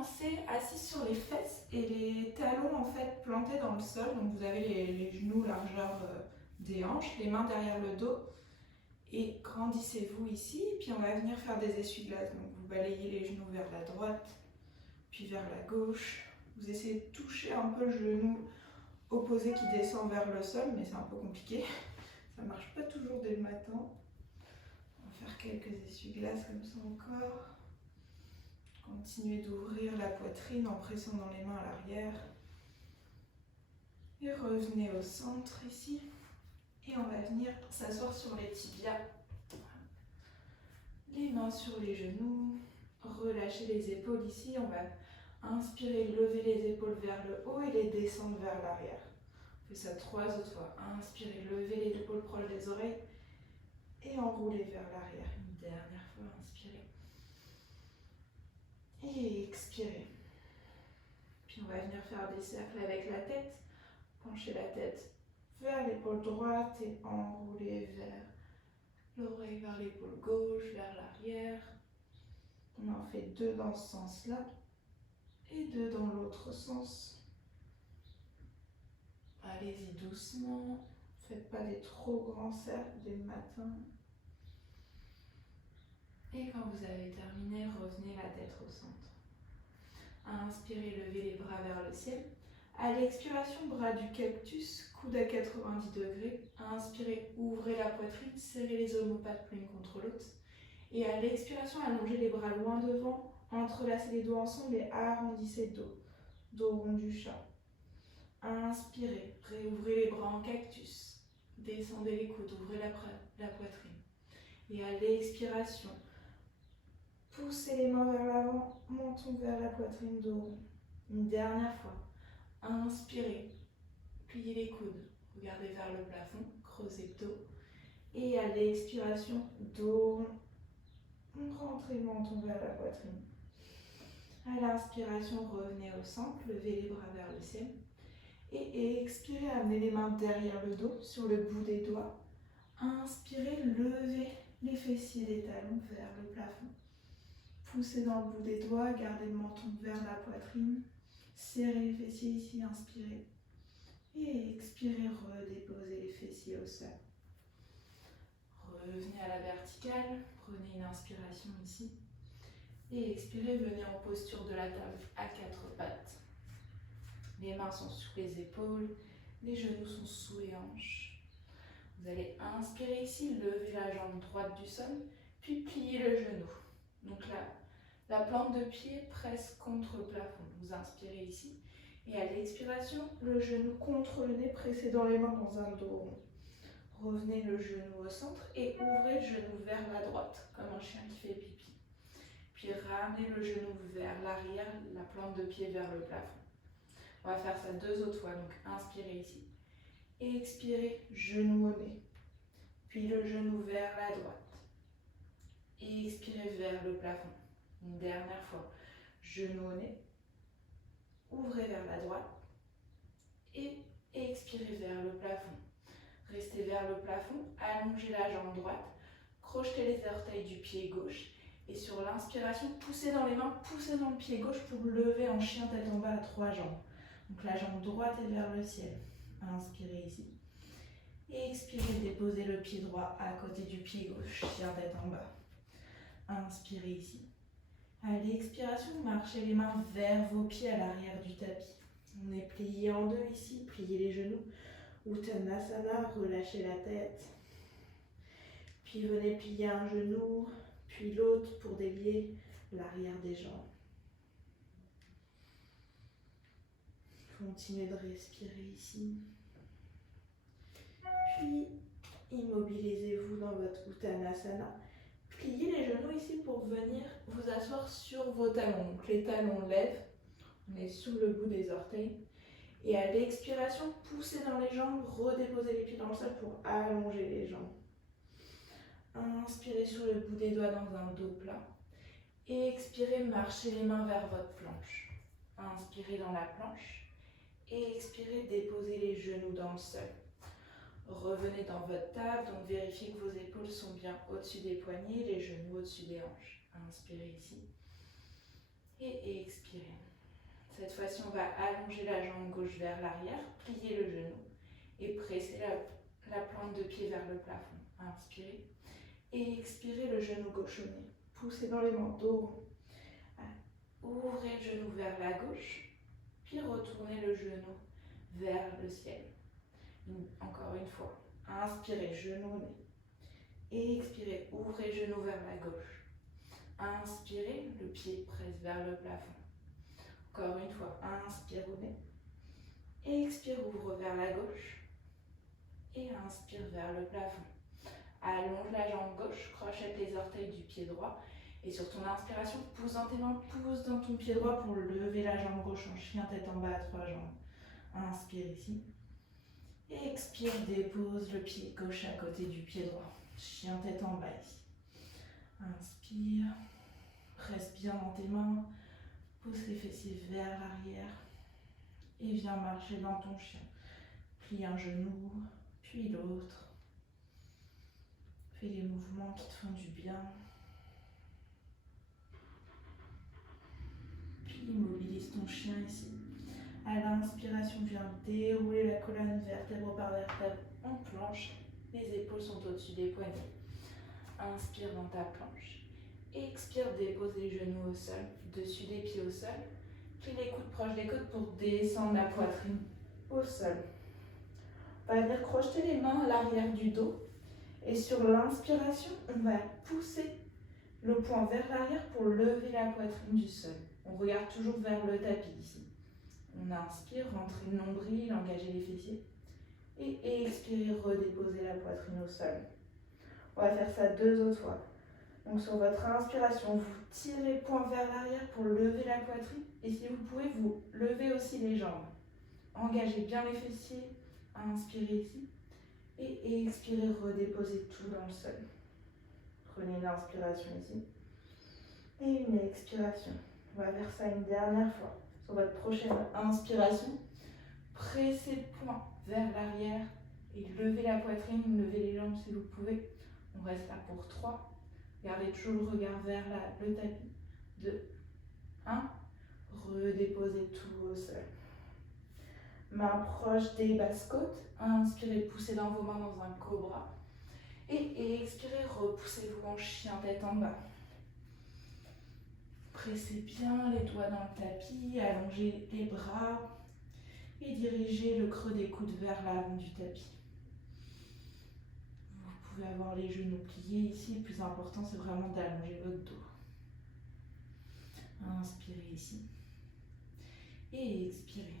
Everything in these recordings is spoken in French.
commencer assis sur les fesses et les talons en fait plantés dans le sol. Donc vous avez les genoux largeur des hanches, les mains derrière le dos. Et grandissez-vous ici, puis on va venir faire des essuie-glaces. Donc vous balayez les genoux vers la droite, puis vers la gauche. Vous essayez de toucher un peu le genou opposé qui descend vers le sol, mais c'est un peu compliqué. Ça marche pas toujours dès le matin. On va faire quelques essuie-glaces comme ça encore. Continuez d'ouvrir la poitrine en pressant dans les mains à l'arrière. Et revenez au centre ici. Et on va venir s'asseoir sur les tibias. Les mains sur les genoux. Relâchez les épaules ici. On va inspirer, lever les épaules vers le haut et les descendre vers l'arrière. On fait ça 3 autres fois. Inspirez, levez les épaules proches des oreilles et enroulez vers l'arrière. Une dernière fois, inspirez. Et expirez. Puis on va venir faire des cercles avec la tête. Penchez la tête vers l'épaule droite et enrouler vers l'oreille, vers l'épaule gauche, vers l'arrière. On en fait 2 dans ce sens-là et 2 dans l'autre sens. Allez-y doucement. Faites pas des trop grands cercles dès le matin. Et quand vous avez terminé, revenez la tête au centre. Inspirez, levez les bras vers le ciel. À l'expiration, bras du cactus, coude à 90 degrés. Inspirez, ouvrez la poitrine, serrez les omoplates l'une contre l'autre. Et à l'expiration, allongez les bras loin devant, entrelacez les doigts ensemble et arrondissez le dos. Dos rond du chat. Inspirez, réouvrez les bras en cactus. Descendez les coudes, ouvrez la poitrine. Et à l'expiration, poussez les mains vers l'avant, menton vers la poitrine, dos rond. Une dernière fois. Inspirez, pliez les coudes, regardez vers le plafond, creusez le dos. Et à l'expiration, dos rond, rentrez menton vers la poitrine. À l'inspiration, revenez au centre, levez les bras vers le ciel. Et expirez, amenez les mains derrière le dos, sur le bout des doigts. Inspirez, levez les fessiers des talons vers le plafond. Poussez dans le bout des doigts, gardez le menton vers la poitrine. Serrez les fessiers ici, inspirez. Et expirez, redéposez les fessiers au sol. Revenez à la verticale, prenez une inspiration ici. Et expirez, venez en posture de la table à 4 pattes. Les mains sont sous les épaules, les genoux sont sous les hanches. Vous allez inspirer ici, lever la jambe droite du sol, puis plier le genou. Donc là, la plante de pied presse contre le plafond. Vous inspirez ici. Et à l'expiration, le genou contre le nez, précédant les mains dans un dos rond. Revenez le genou au centre et ouvrez le genou vers la droite, comme un chien qui fait pipi. Puis ramenez le genou vers l'arrière, la plante de pied vers le plafond. On va faire ça 2 autres fois. Donc inspirez ici. Et expirez, genou au nez. Puis le genou vers la droite. Et expirez vers le plafond. Une dernière fois. Genou au nez. Ouvrez vers la droite. Et expirez vers le plafond. Restez vers le plafond. Allongez la jambe droite. Crochetez les orteils du pied gauche. Et sur l'inspiration, poussez dans les mains, poussez dans le pied gauche pour lever en chien tête en bas à 3 jambes. Donc la jambe droite est vers le ciel. Inspirez ici. Et expirez, déposez le pied droit à côté du pied gauche, chien tête en bas. Inspirez ici. À l'expiration, marchez les mains vers vos pieds à l'arrière du tapis. On est plié en 2 ici, pliez les genoux. Uttanasana, relâchez la tête. Puis venez plier un genou, puis l'autre pour délier l'arrière des jambes. Continuez de respirer ici. Puis, immobilisez-vous dans votre Uttanasana. Pliez les genoux ici pour venir vous asseoir sur vos talons. Donc les talons lèvent, on est sous le bout des orteils. Et à l'expiration, poussez dans les jambes, redéposez les pieds dans le sol pour allonger les jambes. Inspirez sur le bout des doigts dans un dos plat. Et expirez, marchez les mains vers votre planche. Inspirez dans la planche. Et expirez, déposez les genoux dans le sol. Revenez dans votre table, donc vérifiez que vos épaules sont bien au-dessus des poignets, les genoux au-dessus des hanches. Inspirez ici. Et expirez. Cette fois-ci, on va allonger la jambe gauche vers l'arrière, plier le genou et presser la plante de pied vers le plafond. Inspirez. Et expirez le genou gauche au nez. Poussez dans les mains, dos rond. Ouvrez le genou vers la gauche, puis retournez le genou vers le ciel. Encore une fois. Inspirez, genou au nez. Et expirez, ouvrez le genou vers la gauche. Inspirez, le pied presse vers le plafond. Encore une fois, inspire au nez. Expire, ouvre vers la gauche. Et inspire vers le plafond. Allonge la jambe gauche, crochette les orteils du pied droit. Et sur ton inspiration, pousse dans tes mains, pousse dans ton pied droit pour lever la jambe gauche en chien tête en bas à 3 jambes. Inspire ici. Expire, dépose le pied gauche à côté du pied droit. Chien tête en bas ici. Inspire. Presse bien dans tes mains. Pousse les fessiers vers l'arrière. Et viens marcher dans ton chien. Plie un genou, puis l'autre. Fais les mouvements qui te font du bien. Puis immobilise ton chien ici. À l'inspiration, viens dérouler la colonne vertèbre par vertèbre en planche. Les épaules sont au-dessus des poignets. Inspire dans ta planche. Expire, dépose les genoux au sol, dessus des pieds au sol. Puis les coudes proches des côtes pour descendre la poitrine au sol. On va venir crocheter les mains à l'arrière du dos. Et sur l'inspiration, on va pousser le poing vers l'arrière pour lever la poitrine du sol. On regarde toujours vers le tapis ici. On inspire, rentrez le nombril, engagez les fessiers. Et expirez, redéposez la poitrine au sol. On va faire ça 2 autres fois. Donc sur votre inspiration, vous tirez le poing vers l'arrière pour lever la poitrine. Et si vous pouvez, vous levez aussi les jambes. Engagez bien les fessiers. Inspirez ici. Et expirez, redéposez tout dans le sol. Prenez l'inspiration ici. Et une expiration. On va faire ça une dernière fois. Sur votre prochaine inspiration, pressez le poing vers l'arrière et levez la poitrine, levez les jambes si vous pouvez. On reste là pour 3. Gardez toujours le regard vers le tapis. 2, 1. Redéposez tout au sol. Mains proches des basses côtes. Inspirez, poussez dans vos mains dans un cobra. Et expirez, repoussez-vous en chien tête en bas. Pressez bien les doigts dans le tapis, allongez les bras et dirigez le creux des coudes vers l'avant du tapis. Vous pouvez avoir les genoux pliés ici, le plus important c'est vraiment d'allonger votre dos. Inspirez ici et expirez.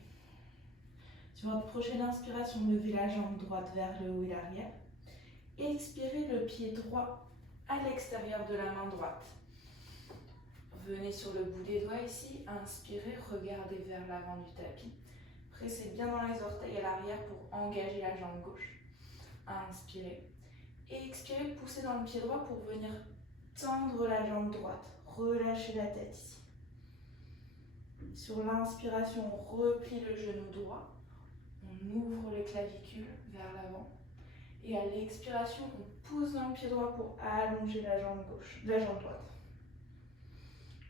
Sur votre prochaine inspiration, levez la jambe droite vers le haut et l'arrière. Expirez le pied droit à l'extérieur de la main droite. Venez sur le bout des doigts ici, inspirez, regardez vers l'avant du tapis. Pressez bien dans les orteils à l'arrière pour engager la jambe gauche. Inspirez. Et expirez, poussez dans le pied droit pour venir tendre la jambe droite. Relâchez la tête ici. Sur l'inspiration, on replie le genou droit. On ouvre les clavicules vers l'avant. Et à l'expiration, on pousse dans le pied droit pour allonger la jambe gauche, la jambe droite.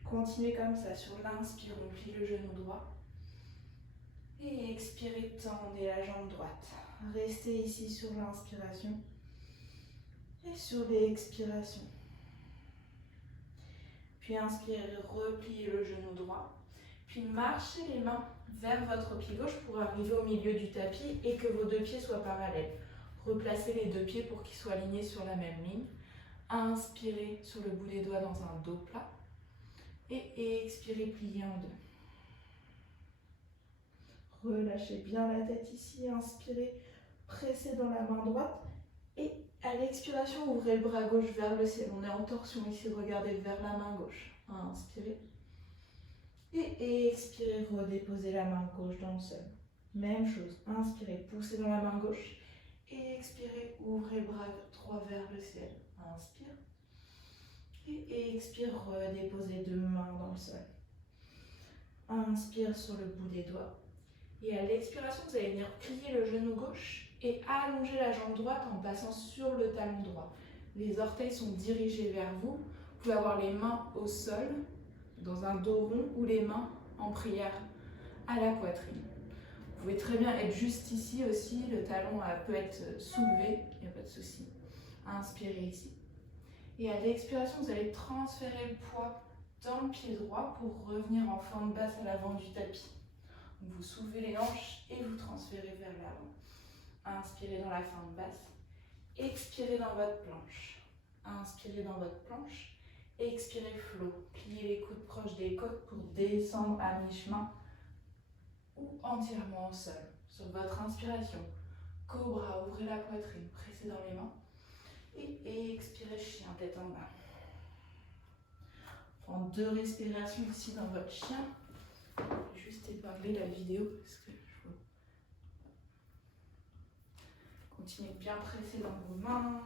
Continuez comme ça. Sur l'inspire, on plie le genou droit. Et expirez, tendez la jambe droite. Restez ici sur l'inspiration. Et sur l'expiration. Puis inspirez, repliez le genou droit. Puis marchez les mains vers votre pied gauche pour arriver au milieu du tapis et que vos 2 pieds soient parallèles. Replacez les 2 pieds pour qu'ils soient alignés sur la même ligne. Inspirez sur le bout des doigts dans un dos plat. Et expirez, pliez en 2. Relâchez bien la tête ici. Inspirez, pressez dans la main droite. Et à l'expiration, ouvrez le bras gauche vers le ciel. On est en torsion ici, regardez vers la main gauche. Inspirez. Et expirez, redéposez la main gauche dans le sol. Même chose, inspirez, poussez dans la main gauche. Et expirez, ouvrez le bras droit vers le ciel. Inspire. Et expire, redéposez 2 mains dans le sol. Inspire sur le bout des doigts. Et à l'expiration, vous allez venir plier le genou gauche et allonger la jambe droite en passant sur le talon droit. Les orteils sont dirigés vers vous. Vous pouvez avoir les mains au sol. dans un dos rond ou les mains en prière à la poitrine. Vous pouvez très bien être juste ici aussi, le talon peut être soulevé, il n'y a pas de souci. Inspirez ici. Et à l'expiration, vous allez transférer le poids dans le pied droit pour revenir en forme basse à l'avant du tapis. Vous soulevez les hanches et vous transférez vers l'avant. Inspirez dans la forme basse. Expirez dans votre planche. Inspirez dans votre planche. Expirez flow. Pliez les coudes proches des côtes pour descendre à mi-chemin ou entièrement au sol. Sur votre inspiration, cobra, ouvrez la poitrine, pressez dans les mains. Et expirez chien, tête en bas. Prends 2 respirations ici dans votre chien. Je vais juste épingler la vidéo parce que je veux. Continuez de bien presser dans vos mains.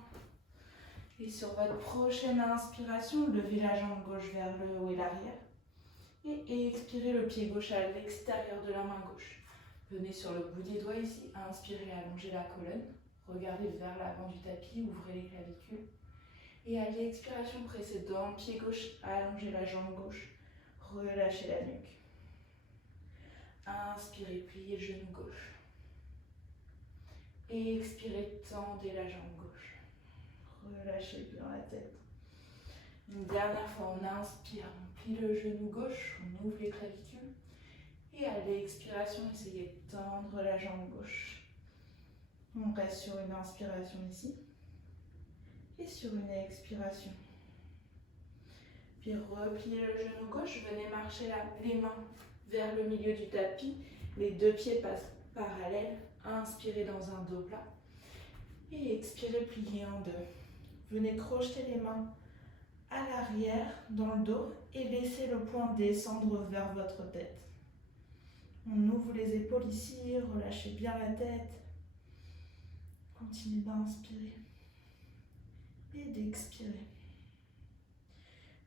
Et sur votre prochaine inspiration, levez la jambe gauche vers le haut et l'arrière. Et expirez le pied gauche à l'extérieur de la main gauche. Venez sur le bout des doigts ici. Inspirez, allongez la colonne. Regardez vers l'avant du tapis, ouvrez les clavicules. Et à l'expiration, pressez dans le pied gauche, allongez la jambe gauche. Relâchez la nuque. Inspirez, pliez le genou gauche. Et expirez, tendez la jambe gauche. Relâchez bien la tête. Une dernière fois, on inspire, on plie le genou gauche, on ouvre les clavicules. Et à l'expiration, essayez de tendre la jambe gauche. On reste sur une inspiration ici. Et sur une expiration. Puis repliez le genou gauche, venez marcher les mains vers le milieu du tapis. Les 2 pieds passent parallèles. Inspirez dans un dos plat. Et expirez, pliez en 2. Venez crocheter les mains à l'arrière, dans le dos, et laissez le poing descendre vers votre tête. On ouvre les épaules ici, relâchez bien la tête. Continuez d'inspirer et d'expirer.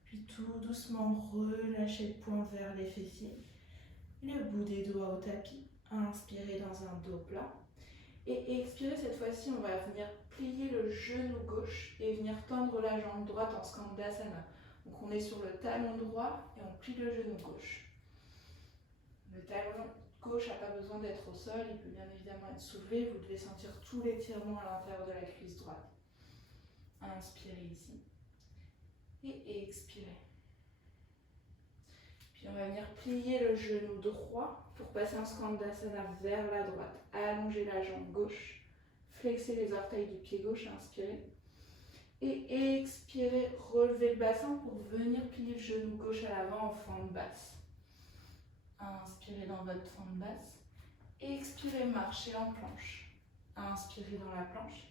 Puis tout doucement, relâchez le poing vers les fessiers. Le bout des doigts au tapis. Inspirez dans un dos plat. Et expirez, cette fois-ci, on va venir plier le genou gauche et venir tendre la jambe droite en Skandasana. Donc on est sur le talon droit et on plie le genou gauche. Le talon gauche n'a pas besoin d'être au sol, il peut bien évidemment être soulevé. Vous devez sentir tout l'étirement à l'intérieur de la cuisse droite. Inspirez ici et expirez. Puis on va venir plier le genou droit pour passer en Skandasana vers la droite. Allongez la jambe gauche, flexez les orteils du pied gauche, inspirez. Et expirez, relevez le bassin pour venir plier le genou gauche à l'avant en fente basse. Inspirez dans votre fente basse. Expirez, marchez en planche. Inspirez dans la planche.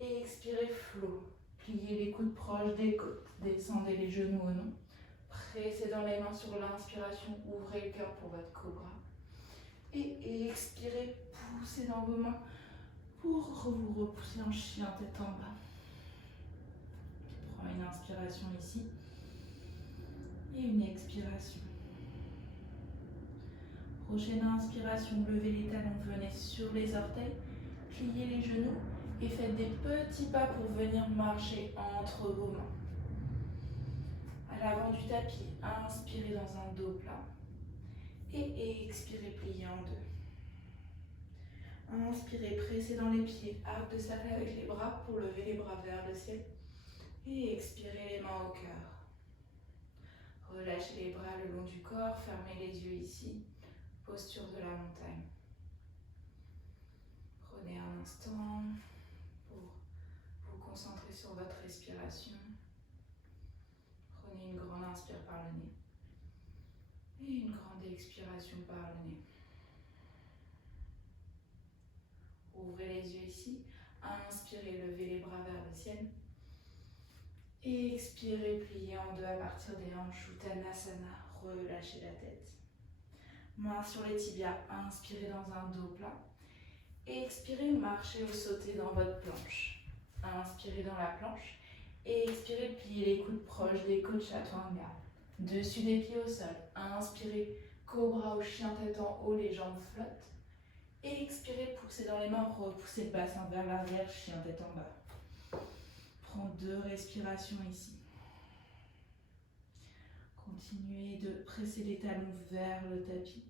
Et expirez, flow. Pliez les coudes proches des côtes. Descendez les genoux au nom. Pressez dans les mains sur l'inspiration. Ouvrez le cœur pour votre cobra. Et expirez, poussez dans vos mains pour vous repousser en chien tête en bas. Prends une inspiration ici. Et une expiration. Prochaine inspiration, levez les talons, venez sur les orteils, pliez les genoux et faites des petits pas pour venir marcher entre vos mains. À l'avant du tapis, inspirez dans un dos plat et expirez, pliez en 2. Inspirez, pressez dans les pieds, arc de cercle avec les bras pour lever les bras vers le ciel et expirez les mains au cœur. Relâchez les bras le long du corps, fermez les yeux ici. Posture de la montagne. Prenez un instant pour vous concentrer sur votre respiration. Prenez une grande inspire par le nez et une grande expiration par le nez. Ouvrez les yeux ici. Inspirez, levez les bras vers le ciel. Et expirez, pliez en 2 à partir des hanches, Uttanasana. Relâchez la tête. Mains sur les tibias, inspirez dans un dos plat. Et expirez, marchez ou sautez dans votre planche. Inspirez dans la planche. Et expirez, pliez les coudes proches des côtes, Chaturanga. Dessus des pieds au sol. Inspirez, cobra ou chien tête en haut, les jambes flottent. Et expirez, poussez dans les mains, repoussez le bassin vers l'arrière, chien tête en bas. Prends 2 respirations ici. Continuez de presser les talons vers le tapis,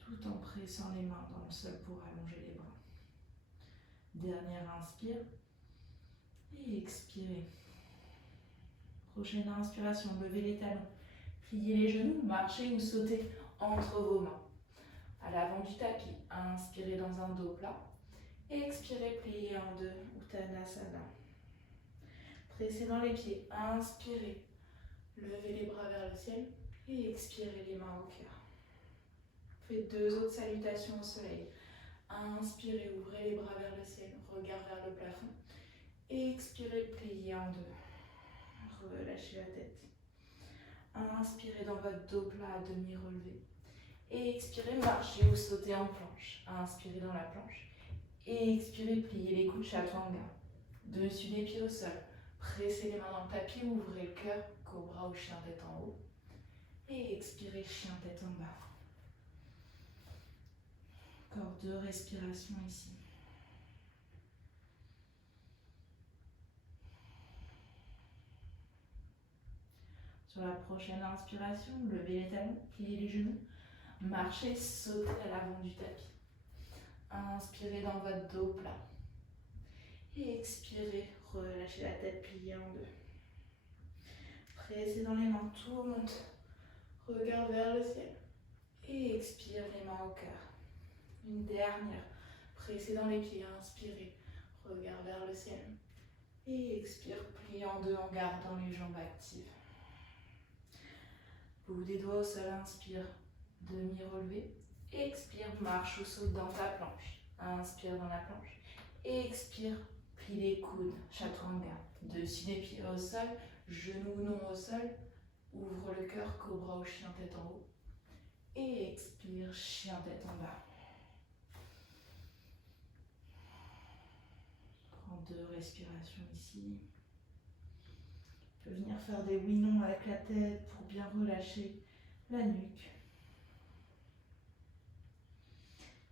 tout en pressant les mains dans le sol pour allonger les bras. Dernière inspire et expirez. Prochaine inspiration, levez les talons, pliez les genoux, marchez ou sautez entre vos mains. À l'avant du tapis, inspirez dans un dos plat. Expirez, pliez en deux, Uttanasana. Pressez dans les pieds, inspirez, levez les bras vers le ciel et expirez les mains au cœur. Faites 2 autres salutations au soleil. Inspirez, ouvrez les bras vers le ciel, regard vers le plafond. Expirez, pliez en deux. Relâchez la tête. Inspirez dans votre dos plat à demi relevé. Expirez, marchez ou sautez en planche. Inspirez dans la planche. Expirez, pliez les coudes, chaturanga. Dessus des pieds au sol. Pressez les mains dans le tapis, ouvrez le cœur, cobra ou chien tête en haut. Et expirez, chien tête en bas. Encore 2 respirations ici. Sur la prochaine inspiration, levez les talons, pliez les genoux, marchez, sautez à l'avant du tapis. Inspirez dans votre dos plat. Et expirez, relâchez la tête, pliée en deux. Pressez dans les mains, tout remonte. Regard vers le ciel. Et expire les mains au cœur. Une dernière. Pressez dans les pieds, inspirez. Regard vers le ciel. Et expire, plie en deux en gardant les jambes actives. Bout des doigts au sol, inspire, demi-relevé. Expire, marche ou saute dans ta planche. Inspire dans la planche. Expire, plie les coudes, chaturanga. Dessus des pieds au sol, genoux non au sol. Ouvre le cœur, cobra ou chien tête en haut. Et expire, chien tête en bas. Prends 2 respirations ici. Tu peux venir faire des oui-non avec la tête pour bien relâcher la nuque.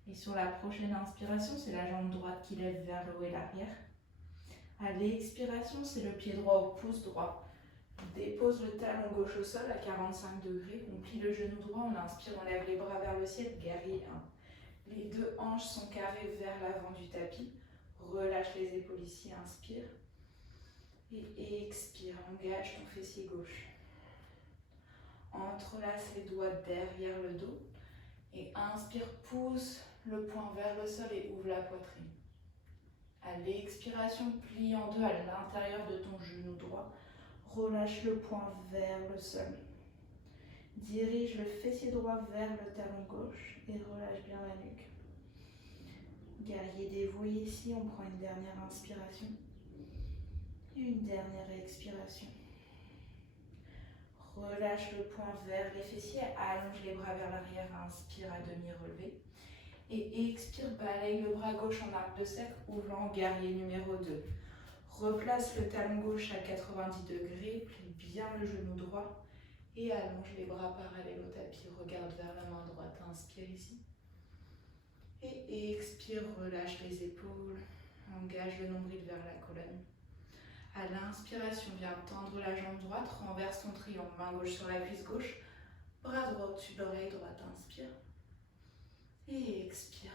Et sur la prochaine inspiration, c'est la jambe droite qui lève vers le haut et l'arrière. À l'expiration, c'est le pied droit au pouce droit. On dépose le talon gauche au sol à 45 degrés. On plie le genou droit, on inspire, on lève les bras vers le ciel, guerrier 1. Les 2 hanches sont carrées vers l'avant du tapis. Relâche les épaules ici, inspire. Et expire, engage ton fessier gauche. Entrelace les doigts derrière le dos. Et inspire, pousse le poing vers le sol et ouvre la poitrine. À l'expiration, plie en deux à l'intérieur de ton genou droit. Relâche le poing vers le sol. Dirige le fessier droit vers le talon gauche et relâche bien la nuque. Guerrier dévoué ici, on prend une dernière inspiration. Et une dernière expiration. Relâche le poing vers les fessiers, allonge les bras vers l'arrière, inspire à demi relevé. Et expire, balaye le bras gauche en arc de cercle, ouvrant guerrier numéro 2. Replace le talon gauche à 90 degrés, plie bien le genou droit et allonge les bras parallèles au tapis. Regarde vers la main droite, inspire ici. Et expire, relâche les épaules, engage le nombril vers la colonne. À l'inspiration, viens tendre la jambe droite, renverse ton triangle, main gauche sur la cuisse gauche, bras droit au-dessus de l'oreille droite, inspire. Et expire.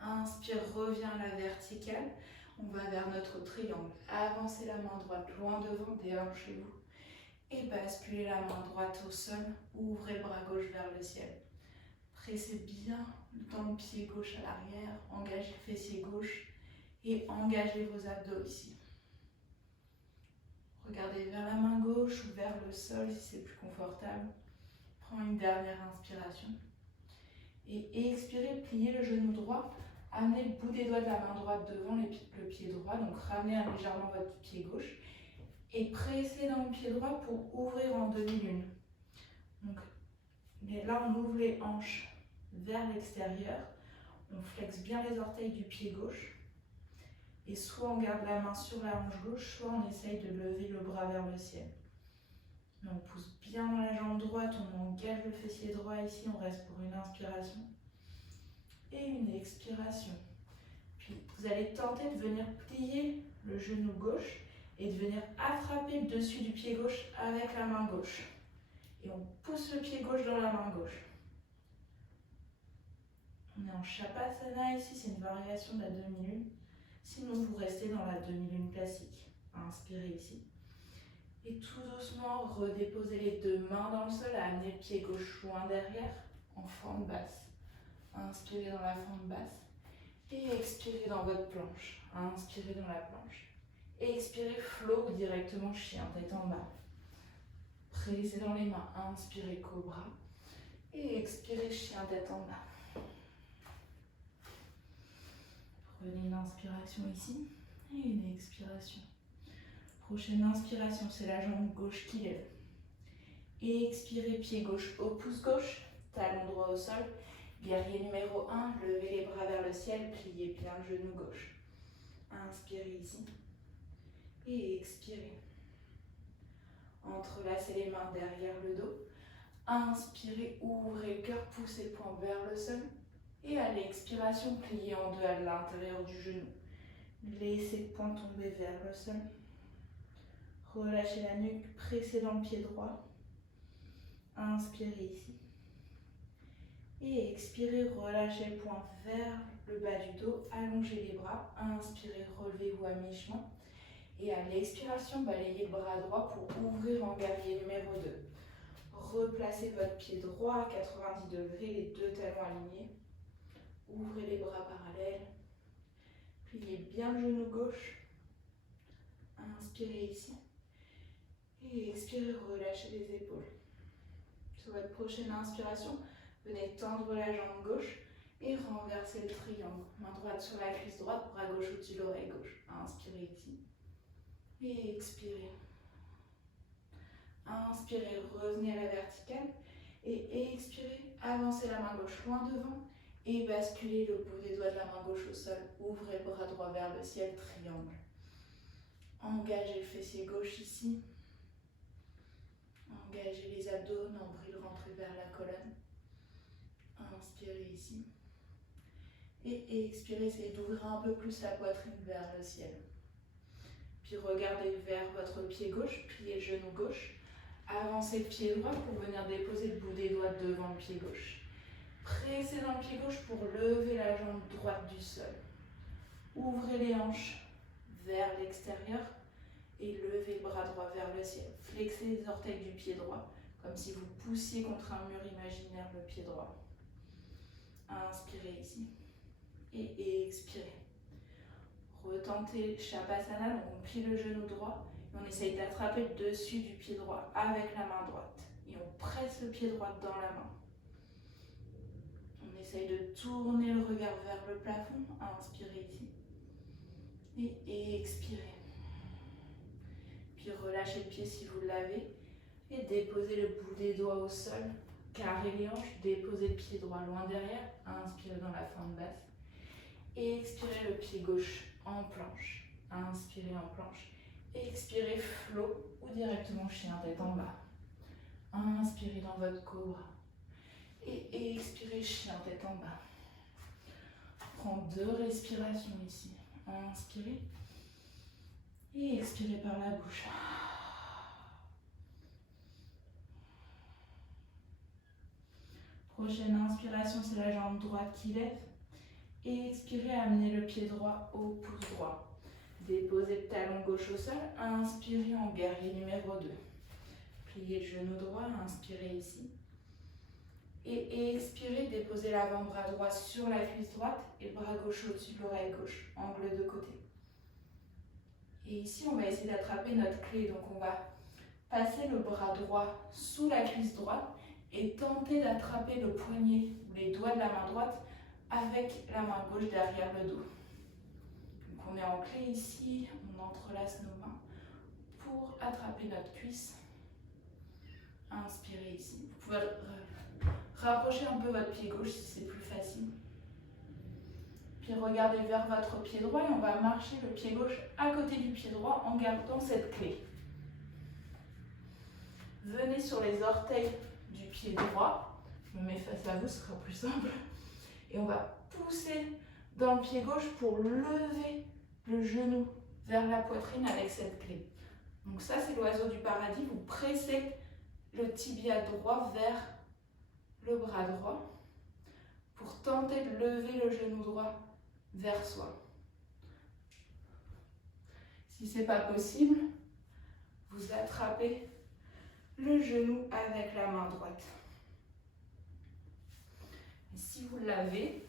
Inspire, reviens à la verticale. On va vers notre triangle. Avancez la main droite loin devant, déhanchez-vous. Et basculez la main droite au sol. Ouvrez le bras gauche vers le ciel. Pressez bien dans le pied gauche à l'arrière. Engagez le fessier gauche. Et engagez vos abdos ici. Regardez vers la main gauche ou vers le sol si c'est plus confortable. Prends une dernière inspiration. Et expirez, pliez le genou droit. Amenez le bout des doigts de la main droite devant le pied droit. Donc ramenez légèrement votre pied gauche. Et pressez dans le pied droit pour ouvrir en demi-lune. Donc là, on ouvre les hanches vers l'extérieur. On flexe bien les orteils du pied gauche. Et soit on garde la main sur la hanche gauche, soit on essaye de lever le bras vers le ciel. On pousse bien dans la jambe droite, on engage le fessier droit ici, on reste pour une inspiration et une expiration. Puis vous allez tenter de venir plier le genou gauche et de venir attraper le dessus du pied gauche avec la main gauche. Et on pousse le pied gauche dans la main gauche. On est en Shavasana ici, c'est une variation de la demi-lune. Sinon, vous restez dans la demi-lune classique. Inspirez ici. Et tout doucement, redéposez les deux mains dans le sol, amenez le pied gauche loin derrière, en fente basse. Inspirez dans la fente basse. Et expirez dans votre planche. Inspirez dans la planche. Et expirez, flow directement chien, tête en bas. Pressez dans les mains. Inspirez, cobra. Et expirez, chien, tête en bas. Prenez une inspiration ici et une expiration. Prochaine inspiration, c'est la jambe gauche qui lève. Et expirez, pied gauche au pouce gauche, talon droit au sol. Guerrier numéro 1, levez les bras vers le ciel, pliez bien le genou gauche. Inspirez ici. Et expirez. Entrelacez les mains derrière le dos. Inspirez, ouvrez le cœur, poussez le poing vers le sol. Et à l'expiration, pliez en deux à l'intérieur du genou. Laissez le poing tomber vers le sol. Relâchez la nuque, pressez dans le pied droit. Inspirez ici. Et expirez, relâchez le poing vers le bas du dos. Allongez les bras. Inspirez, relevez-vous à mi-chemin. Et à l'expiration, balayez le bras droit pour ouvrir en guerrier numéro 2. Replacez votre pied droit à 90 degrés, les deux talons alignés. Ouvrez les bras parallèles. Pliez bien le genou gauche. Inspirez ici. Et expirez, relâchez les épaules. Sur votre prochaine inspiration, venez tendre la jambe gauche et renversez le triangle. Main droite sur la cuisse droite, bras gauche au-dessus de l'oreille gauche. Inspirez ici. Et expirez. Inspirez, revenez à la verticale. Et expirez, avancez la main gauche loin devant. Et basculez le bout des doigts de la main gauche au sol. Ouvrez le bras droit vers le ciel, triangle. Engagez le fessier gauche ici. Engagez les abdos, nombril rentrez vers la colonne. Inspirez ici. Et expirez, essayez d'ouvrir un peu plus la poitrine vers le ciel. Puis regardez vers votre pied gauche, pliez le genou gauche. Avancez le pied droit pour venir déposer le bout des doigts devant le pied gauche. Pressez dans le pied gauche pour lever la jambe droite du sol. Ouvrez les hanches vers l'extérieur et levez le bras droit vers le ciel. Flexez les orteils du pied droit, comme si vous poussiez contre un mur imaginaire le pied droit. Inspirez ici et expirez. Retentez Shavasana, donc on plie le genou droit et on essaye d'attraper le dessus du pied droit avec la main droite. Et on presse le pied droit dans la main. On essaye de tourner le regard vers le plafond. Inspirez ici et expirez. Puis relâchez le pied si vous l'avez et déposez le bout des doigts au sol. Carrez les hanches, déposez le pied droit loin derrière. Inspirez dans la fente basse. Et expirez le pied gauche en planche. Inspirez en planche. Expirez flow ou directement chien tête en bas. Inspirez dans votre cobra. Et expirez chien tête en bas. Prends 2 respirations ici. Inspirez. Et expirez par la bouche. Prochaine inspiration, c'est la jambe droite qui lève. Et expirez, amenez le pied droit au pouce droit. Déposez le talon gauche au sol. Inspirez en guerrier numéro 2. Pliez le genou droit, inspirez ici. Et expirez, déposez l'avant-bras droit sur la cuisse droite et le bras gauche au-dessus de l'oreille gauche, angle de côté. Et ici, on va essayer d'attraper notre clé. Donc, on va passer le bras droit sous la cuisse droite et tenter d'attraper le poignet ou les doigts de la main droite avec la main gauche derrière le dos. Donc, on est en clé ici, on entrelace nos mains pour attraper notre cuisse. Inspirez ici. Vous pouvez rapprocher un peu votre pied gauche si c'est plus facile. Puis regardez vers votre pied droit et on va marcher le pied gauche à côté du pied droit en gardant cette clé. Venez sur les orteils du pied droit. Je me mets face à vous, ce sera plus simple. Et on va pousser dans le pied gauche pour lever le genou vers la poitrine avec cette clé. Donc ça, c'est l'oiseau du paradis. Vous pressez le tibia droit vers le bras droit pour tenter de lever le genou droit vers soi. Si ce n'est pas possible, vous attrapez le genou avec la main droite. Et si vous l'avez,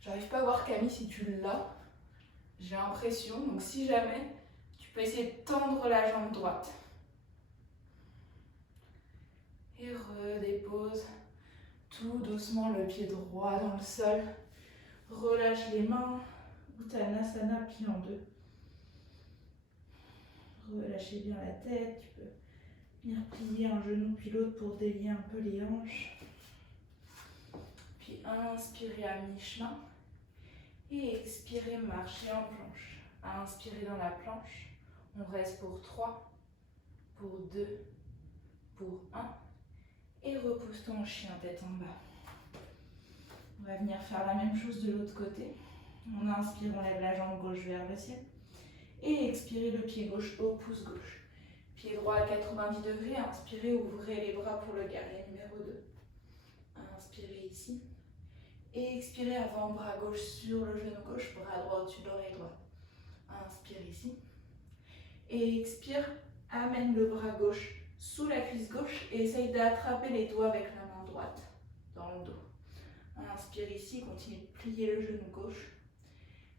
j'arrive pas à voir Camille si tu l'as, j'ai l'impression, donc si jamais, tu peux essayer de tendre la jambe droite. Et redépose tout doucement le pied droit dans le sol. Relâche les mains, Uttanasana, plie en deux. Relâchez bien la tête, tu peux venir plier un genou puis l'autre pour délier un peu les hanches. Puis inspirez à mi-chemin et expirez, marchez en planche. Inspirez dans la planche, on reste pour 3, pour 2, pour 1 et repousse-toi en chien tête en bas. On va venir faire la même chose de l'autre côté. On inspire, on lève la jambe gauche vers le ciel et expirez le pied gauche au pouce gauche. Pied droit à 90 degrés, inspirez, ouvrez les bras pour le guerrier numéro 2. Inspirez ici. Et expirez, avant-bras gauche sur le genou gauche, bras droit au-dessus de l'oreille droite. Inspire ici. Et expire, amène le bras gauche sous la cuisse gauche et essaye d'attraper les doigts avec la main droite dans le dos. Inspire ici, continue de plier le genou gauche.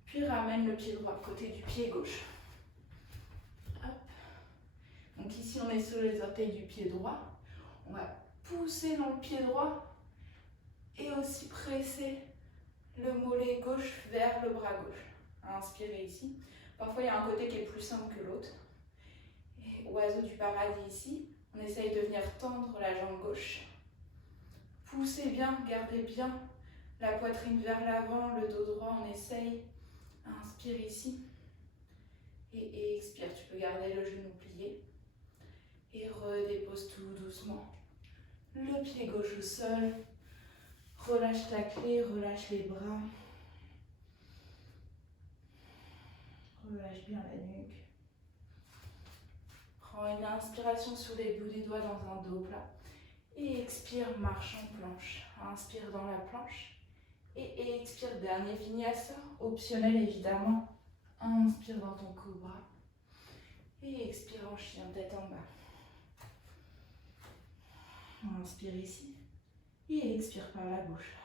Puis ramène le pied droit côté du pied gauche. Hop. Donc ici, on est sur les orteils du pied droit. On va pousser dans le pied droit et aussi presser le mollet gauche vers le bras gauche. Inspirez ici. Parfois, il y a un côté qui est plus simple que l'autre. Et oiseau du paradis ici, on essaye de venir tendre la jambe gauche. Poussez bien, gardez bien la poitrine vers l'avant, le dos droit, on essaye. Inspire ici. Et expire, tu peux garder le genou plié. Et redépose tout doucement. Le pied gauche au sol. Relâche ta clé, relâche les bras. Relâche bien la nuque. Prends une inspiration sur les bouts des doigts dans un dos plat. Et expire, marche en planche. Inspire dans la planche. Et expire, dernier vinyasa. Optionnel évidemment. Inspire dans ton cobra. Et expire en chien, tête en bas. Inspire ici. Et expire par la bouche.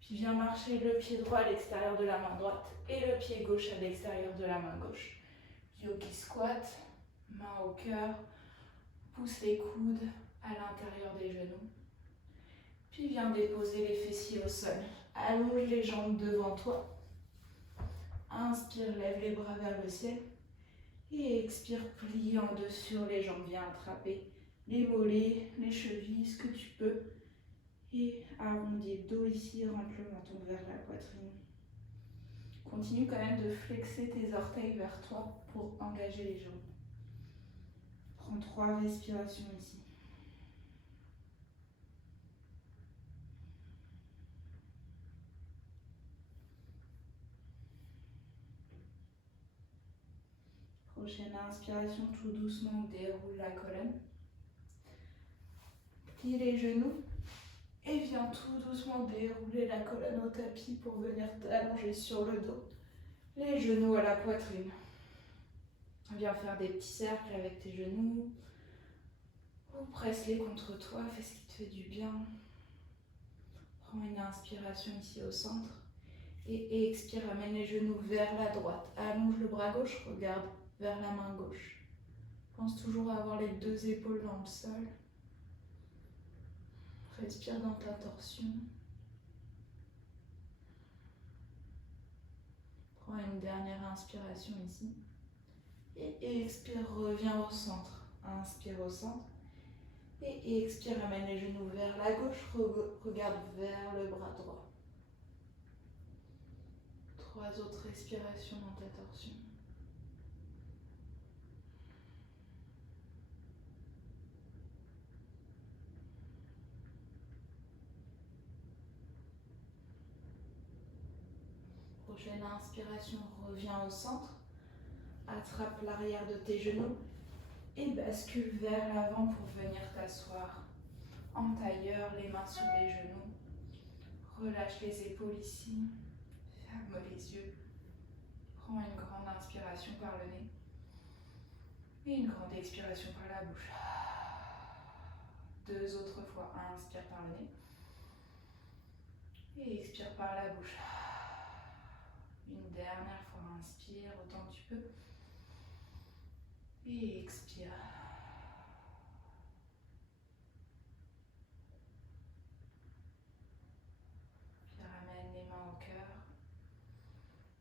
Puis viens marcher le pied droit à l'extérieur de la main droite et le pied gauche à l'extérieur de la main gauche. Yogi squat, main au cœur, pousse les coudes à l'intérieur des genoux. Puis viens déposer les fessiers au sol. Allonge les jambes devant toi. Inspire, lève les bras vers le ciel. Et expire, plie en deux sur les jambes. Viens attraper les mollets, les chevilles, ce que tu peux. Et arrondis le dos ici, rentre le menton vers la poitrine. Continue quand même de flexer tes orteils vers toi pour engager les jambes. Prends 3 respirations ici. Prochaine inspiration, tout doucement, déroule la colonne. Plie les genoux. Et viens tout doucement dérouler la colonne au tapis pour venir t'allonger sur le dos. Les genoux à la poitrine. Viens faire des petits cercles avec tes genoux. Ou presse-les contre toi, fais ce qui te fait du bien. Prends une inspiration ici au centre. Et expire, amène les genoux vers la droite. Allonge le bras gauche, regarde vers la main gauche. Pense toujours à avoir les 2 épaules dans le sol. Respire dans ta torsion. Prends une dernière inspiration ici. Et expire, reviens au centre. Inspire au centre. Et expire, amène les genoux vers la gauche. Regarde vers le bras droit. 3 autres respirations dans ta torsion. souffler l'inspiration, reviens au centre. Attrape l'arrière de tes genoux et bascule vers l'avant pour venir t'asseoir. En tailleur, les mains sur les genoux. Relâche les épaules ici. Ferme les yeux. Prends une grande inspiration par le nez. Et une grande expiration par la bouche. 2 autres fois. Inspire par le nez. Et expire par la bouche. Une dernière fois. Inspire autant que tu peux. Et expire. Puis ramène les mains au cœur.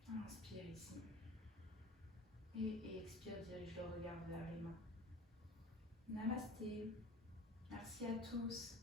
Inspire ici. Et expire, dirige le regard vers les mains. Namasté. Merci à tous.